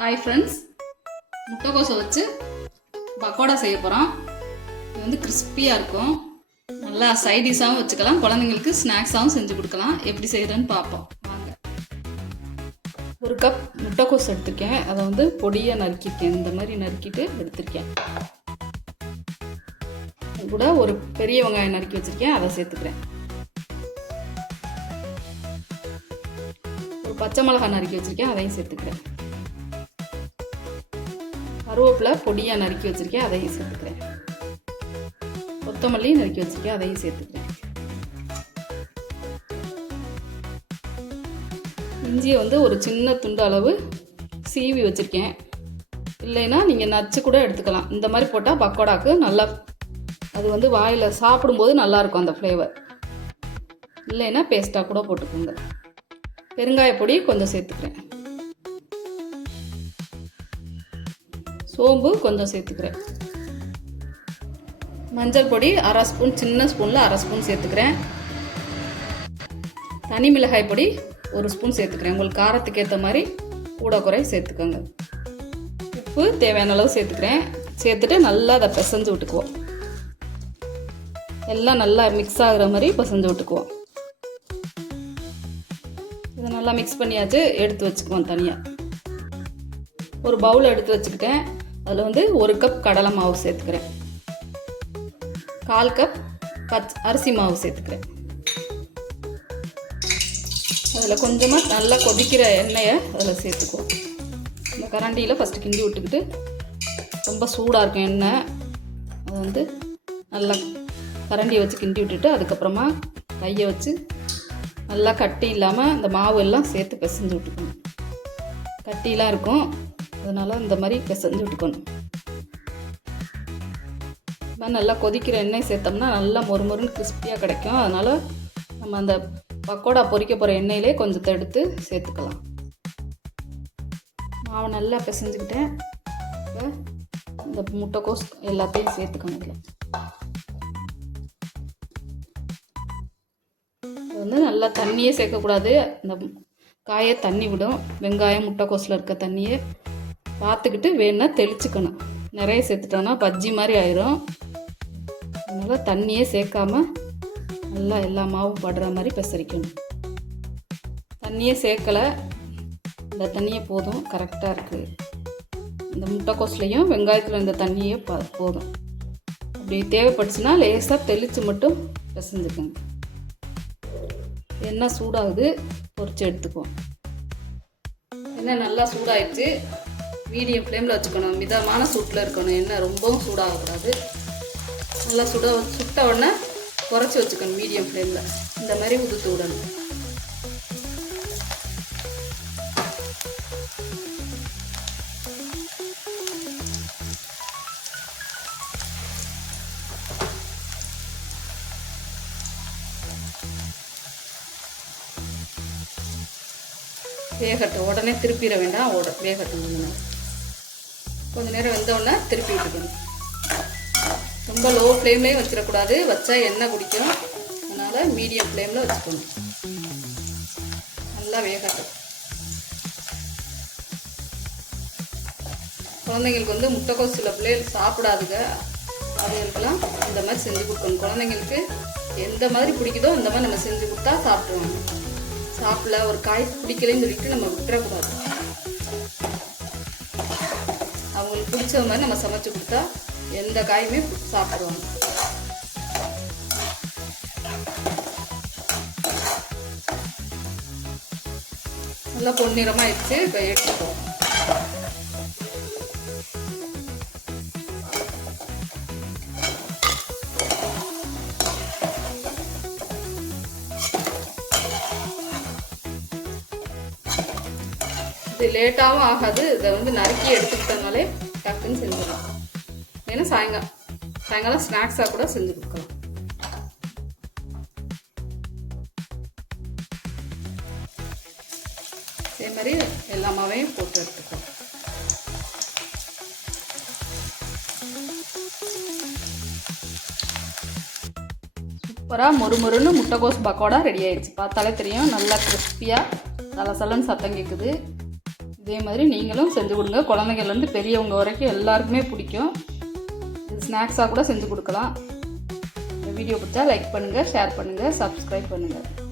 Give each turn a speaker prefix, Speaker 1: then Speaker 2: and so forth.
Speaker 1: Hi friends முட்டைகோஸை வச்சு பக்கோடா செய்ய போகிறோம் இது வந்து கிறிஸ்பியாக இருக்கும். நல்லா சைடிஷாகவும் வச்சுக்கலாம். குழந்தைங்களுக்கு ஸ்நாக்ஸாகவும் செஞ்சு கொடுக்கலாம். எப்படி செய்கிறேன்னு பார்ப்போம். வாங்க. ஒரு கப் முட்டைக்கோஸ் எடுத்திருக்கேன். அதை வந்து பொடியாக நறுக்கியிருக்கேன் இந்த மாதிரி நறுக்கிட்டு எடுத்திருக்கேன். கூட ஒரு பெரிய வெங்காயம் நறுக்கி வச்சுருக்கேன். அதை சேர்த்துக்கிறேன். ஒரு பச்சை மிளகாய் நறுக்கி வச்சுருக்கேன். அதையும் சேர்த்துக்கிறேன். கருவேப்பிலை பொடியாக நறுக்கி வச்சுருக்கேன் அதையும் சேர்த்துக்கிறேன். கொத்தமல்லி நறுக்கி வச்சுருக்கேன் அதையும் சேர்த்துக்கிறேன். இஞ்சியை வந்து ஒரு சின்ன துண்டு அளவு சீவி வச்சுருக்கேன். இல்லைன்னா நீங்கள் நச்சு கூட எடுத்துக்கலாம். இந்த மாதிரி போட்டால் பக்கோடாக்கு நல்லா அது வந்து வாயில் சாப்பிடும்போது நல்லாயிருக்கும் அந்த ஃப்ளேவர் இல்லைன்னா பேஸ்ட்டாக கூட போட்டுக்கோங்க. பெருங்காய பொடி கொஞ்சம் சேர்த்துக்கிறேன். சோம்பு கொஞ்சம் சேர்த்துக்கிறேன். மஞ்சள் பொடி அரை ஸ்பூன் சின்ன ஸ்பூனில் அரை ஸ்பூன் சேர்த்துக்கிறேன். தனி மிளகாய் பொடி ஒரு ஸ்பூன் சேர்த்துக்கிறேன். உங்களுக்கு காரத்துக்கு ஏற்ற மாதிரி கூட குறை சேர்த்துக்கோங்க. உப்பு தேவையான அளவு சேர்த்துக்கிறேன். சேர்த்துட்டு நல்லா அதை பிசைஞ்சு விட்டுக்குவோம். எல்லாம் நல்லா மிக்ஸ் ஆகுற மாதிரி பிசைஞ்சு விட்டுக்குவோம். இதை நல்லா மிக்ஸ் பண்ணியாச்சு எடுத்து வச்சுக்குவோம் தனியாக ஒரு பவுல் எடுத்து வச்சுக்கிட்டேன். அதில் வந்து ஒரு கப் கடலை மாவு சேர்த்துக்கிறேன். கால் கப் பச் அரிசி மாவு சேர்த்துக்கிறேன். அதில் கொஞ்சமாக நல்லா கொதிக்கிற எண்ணெயை அதில் சேர்த்துக்குவோம். இந்த கரண்டியில் ஃபஸ்ட்டு கிண்டி விட்டுக்கிட்டு ரொம்ப சூடாக இருக்கும் எண்ணெய் அதை வந்து நல்லா கரண்டியை வச்சு கிண்டி விட்டுட்டு அதுக்கப்புறமா கையை வச்சு நல்லா கட்டி இல்லாமல் அந்த மாவு எல்லாம் சேர்த்து பிசைஞ்சு விட்டுக்கணும். கட்டிலாம் இருக்கும். அதனால் இந்த மாதிரி பிசைஞ்சு விட்டுக்கணும். இது நல்லா கொதிக்கிற எண்ணெய் சேர்த்தோம்னா நல்லா மொறுமொறுன்னு கிறிஸ்பியாக கிடைக்கும். அதனால் நம்ம அந்த பக்கோடா பொரிக்க போகிற எண்ணெயிலே கொஞ்சத்தை எடுத்து சேர்த்துக்கலாம். மாவை நல்லா பிசைஞ்சுக்கிட்டேன். இப்போ இந்த முட்டைக்கோஸ் எல்லாத்தையும் சேர்த்துக்கணும் இதில். வந்து நல்லா தண்ணியே சேர்க்கக்கூடாது. இந்த காயை தண்ணி விடும். வெங்காயம் முட்டைக்கோஸில் இருக்க தண்ணியை பார்த்துக்கிட்டு வேணுன்னா தெளிச்சுக்கணும். நிறைய சேர்த்துட்டோன்னா பஜ்ஜி மாதிரி ஆயிரும். அதனால் தண்ணியே சேர்க்காம நல்லா எல்லா மாவும் படுற மாதிரி பெசரிக்கணும். தண்ணியே சேர்க்கலை. இந்த தண்ணியே போதும். கரெக்டாக இருக்குது இந்த முட்டைக்கோஸ்லையும் வெங்காயத்தில் இந்த தண்ணியே ப போதும். அப்படி தேவைப்பட்டுச்சுன்னா லேசாக தெளித்து மட்டும் பிசைஞ்சுக்கோங்க. என்ன சூடாகுது. பொரிச்சு எடுத்துக்குவோம். என்ன நல்லா சூடாயிடுச்சு. மீடியம் ஃப்ளேமில் வச்சுக்கணும். மிதமான சூட்டில் இருக்கணும். எண்ணெய் ரொம்பவும் சூடாகக்கூடாது. நல்லா சுட சுட்ட உடனே குறைச்சி வச்சுக்கணும் மீடியம் ஃப்ளேமில். இந்த மாதிரி உதுத்து விடணும். வேகட்டும். உடனே திருப்பிட வேண்டாம். உட வேகட்டும். கொஞ்ச கொஞ்ச நேரம் வெந்த திருப்பி விட்டுக்கணும். ரொம்ப லோ ஃப்ளேம்லேயும் வச்சிடக்கூடாது. வச்சா எண்ணெய் குடிக்கும். அதனால் மீடியம் ஃப்ளேமில் வச்சுக்கணும். நல்லா வேகட்டும். குழந்தைங்களுக்கு வந்து முட்டைக்கோஸ் சில பிள்ளைகள் சாப்பிடாதுங்க. அதுங்களுக்கெல்லாம் இந்த மாதிரி செஞ்சு கொடுக்கணும். குழந்தைங்களுக்கு எந்த மாதிரி பிடிக்குதோ அந்த மாதிரி நம்ம செஞ்சு கொடுத்தா சாப்பிடுவாங்க சாப்பிடல ஒரு காய் பிடிக்கலன்னு சொல்லிட்டு நம்ம விட்டுறக்கூடாது. பிடிச்ச மாதிரி நம்ம சமைச்சு கொடுத்தா எந்த காயுமே சாப்பிடுவாங்க. நல்லா பொன்னிறமாக ஆயிடுச்சு இப்போ எடுத்துக்கோம் இது லேட்டாகவும் ஆகாது இதை வந்து நறுக்கி எடுத்துக்கிட்டனாலே டக்குன்னு செஞ்சிடலாம் ஏன்னா சாயங்காலம் சாயங்காலம் ஸ்நாக்ஸாக கூட செஞ்சு கொடுக்கலாம். அதே மாதிரி எல்லா மாவையும் போட்டு எடுத்துக்கலாம். சூப்பராக மொறுமொறுன்னு முட்டைகோஸ் பக்கோடா ரெடி ஆயிடுச்சு. பார்த்தாலே தெரியும் நல்லா கிறிஸ்பியாக சலசலன்னு சத்தம் கேட்குது இதே மாதிரி நீங்களும் செஞ்சு கொடுங்க. குழந்தைங்கள்லேருந்து பெரியவங்க வரைக்கும் எல்லாருக்குமே பிடிக்கும். இது ஸ்நாக்ஸாக கூட செஞ்சு கொடுக்கலாம். இந்த வீடியோ பிடிச்சா லைக் பண்ணுங்கள் ஷேர் பண்ணுங்கள் சப்ஸ்கிரைப் பண்ணுங்கள்